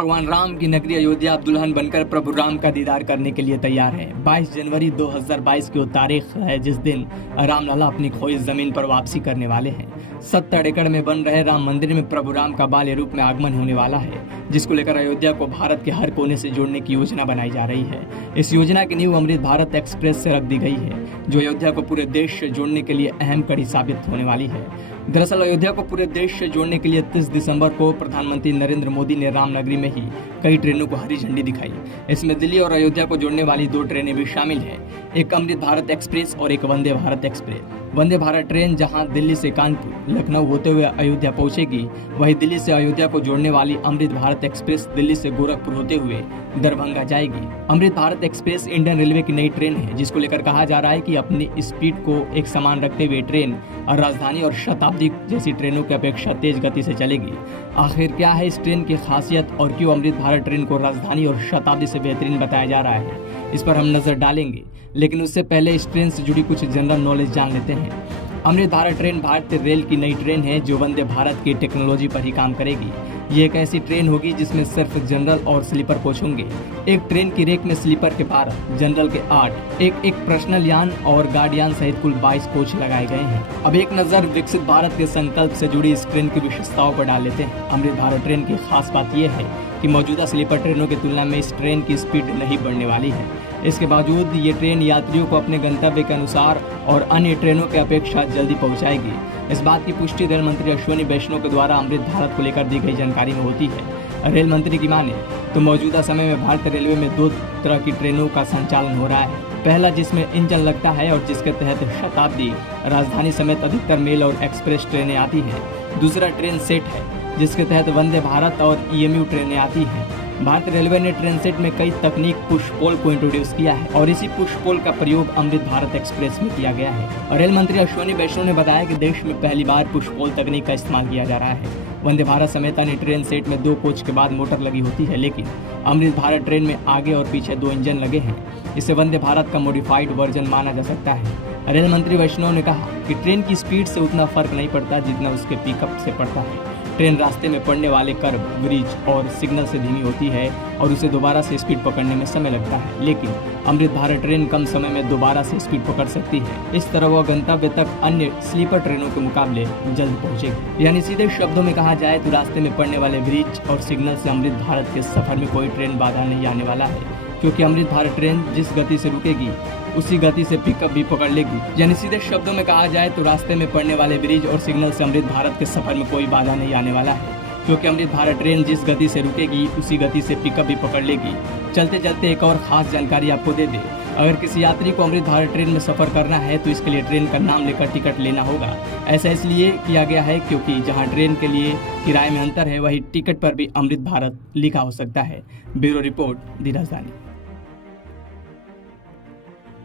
भगवान राम की नगरी अयोध्या अब दुल्हन बनकर प्रभु राम का दीदार करने के लिए तैयार है। 22 जनवरी 2022 की वो तारीख है जिस दिन रामलला अपनी खोई जमीन पर वापसी करने वाले हैं। 70 एकड़ में बन रहे राम मंदिर में प्रभु राम का बाल्य रूप में आगमन होने वाला है, जिसको लेकर अयोध्या को भारत के हर कोने से जोड़ने की योजना बनाई जा रही है। इस योजना की नींव अमृत भारत एक्सप्रेस से रख दी गई है, जो अयोध्या को पूरे देश से जोड़ने के लिए अहम कड़ी साबित होने वाली है। दरअसल अयोध्या को पूरे देश से जोड़ने के लिए 30 दिसंबर को प्रधानमंत्री नरेंद्र मोदी ने रामनगरी में ही कई ट्रेनों को हरी झंडी दिखाई। इसमें दिल्ली और अयोध्या को जोड़ने वाली 2 ट्रेनें भी शामिल हैं, एक अमृत भारत एक्सप्रेस और एक वंदे भारत एक्सप्रेस। वंदे भारत ट्रेन जहां दिल्ली से कानपुर, लखनऊ होते हुए अयोध्या पहुंचेगी, वहीं दिल्ली से अयोध्या को जोड़ने वाली अमृत भारत एक्सप्रेस दिल्ली से गोरखपुर होते हुए दरभंगा जाएगी। Amrit Bharat express Indian railway की नई ट्रेन है, जिसको लेकर कहा जा रहा है कि अपनी स्पीड को एक समान रखते हुए ट्रेन और राजधानी और शताब्दी जैसी ट्रेनों की अपेक्षा तेज गति से चलेगी। आखिर क्या है इस ट्रेन की खासियत और क्यों अमृत भारत ट्रेन को राजधानी और शताब्दी से बेहतरीन बताया जा रहा है, इस पर हम नजर डालेंगे। लेकिन उससे पहले इस ट्रेन से जुड़ी कुछ जनरल नॉलेज जान लेते हैं। अमृत भारत ट्रेन भारतीय रेल की नई ट्रेन है जो वंदे भारत की टेक्नोलॉजी पर ही काम करेगी। ये एक ऐसी ट्रेन होगी जिसमें सिर्फ जनरल और स्लीपर कोच होंगे। एक ट्रेन की रेक में स्लीपर के 12, जनरल के 8, एक पर्सनल यान और गार्डियन सहित कुल 22 कोच लगाए गए हैं। अब एक नजर विकसित भारत के संकल्प से जुड़ी इस ट्रेन की विशेषताओं पर डाल लेते हैं। अमृत भारत ट्रेन की खास बात यह है कि मौजूदा स्लीपर ट्रेनों की तुलना में इस ट्रेन की स्पीड नहीं बढ़ने वाली है। इसके बावजूद ये ट्रेन यात्रियों को अपने गंतव्य के अनुसार और अन्य ट्रेनों की अपेक्षा जल्दी पहुंचाएगी। इस बात की पुष्टि रेल मंत्री अश्विनी वैष्णव के द्वारा अमृत भारत को लेकर दी गई जानकारी में होती है। रेल मंत्री की माने तो मौजूदा समय में भारतीय रेलवे में 2 तरह की ट्रेनों का संचालन हो रहा है। पहला जिसमें इंजन लगता है और जिसके तहत शताब्दी, राजधानी समेत अधिकतर मेल और एक्सप्रेस ट्रेनें आती हैं। दूसरा ट्रेन सेट है जिसके तहत वंदे भारत और EMU ट्रेनें आती हैं। भारतीय रेलवे ने ट्रेन सेट में कई तकनीक पुश पोल को इंट्रोड्यूस किया है और इसी पुश पोल का प्रयोग अमृत भारत एक्सप्रेस में किया गया है। रेल मंत्री अश्विनी वैष्णव ने बताया कि देश में पहली बार पुश पोल तकनीक का इस्तेमाल किया जा रहा है। वंदे भारत समेत अन्य ट्रेन सेट में 2 कोच के बाद मोटर लगी होती है, लेकिन अमृत भारत ट्रेन में आगे और पीछे 2 इंजन लगे हैं। इसे वंदे भारत का मॉडिफाइड वर्जन माना जा सकता है। रेल मंत्री वैष्णव ने कहा कि ट्रेन की स्पीड से उतना फर्क नहीं पड़ता जितना उसके पिकअप से पड़ता है। ट्रेन रास्ते में पड़ने वाले कर्व, ब्रिज और सिग्नल से धीमी होती है और उसे दोबारा से स्पीड पकड़ने में समय लगता है, लेकिन अमृत भारत ट्रेन कम समय में दोबारा से स्पीड पकड़ सकती है। इस तरह वह गंतव्य तक अन्य स्लीपर ट्रेनों के मुकाबले जल्द पहुंचेगी। यानी सीधे शब्दों में कहा जाए तो रास्ते में पड़ने वाले ब्रिज और सिग्नल से अमृत भारत के सफर में कोई ट्रेन बाधा नहीं आने वाला है, क्योंकि अमृत भारत ट्रेन जिस गति से रुकेगी उसी गति से पिकअप भी पकड़ लेगी। यानी सीधे शब्दों में कहा जाए तो रास्ते में पड़ने वाले ब्रिज और सिग्नल से अमृत भारत के सफर में कोई बाधा नहीं आने वाला है, क्योंकि अमृत भारत ट्रेन जिस गति से रुकेगी उसी गति से पिकअप भी पकड़ लेगी। चलते चलते एक और खास जानकारी आपको दे दें, अगर किसी यात्री को अमृत भारत ट्रेन में सफर करना है तो इसके लिए ट्रेन का नाम लेकर टिकट लेना होगा। ऐसा इसलिए किया गया है क्योंकि जहां ट्रेन के लिए किराए में अंतर है, वही टिकट पर भी अमृत भारत लिखा हो सकता है। ब्यूरो रिपोर्ट, दी राजधानी।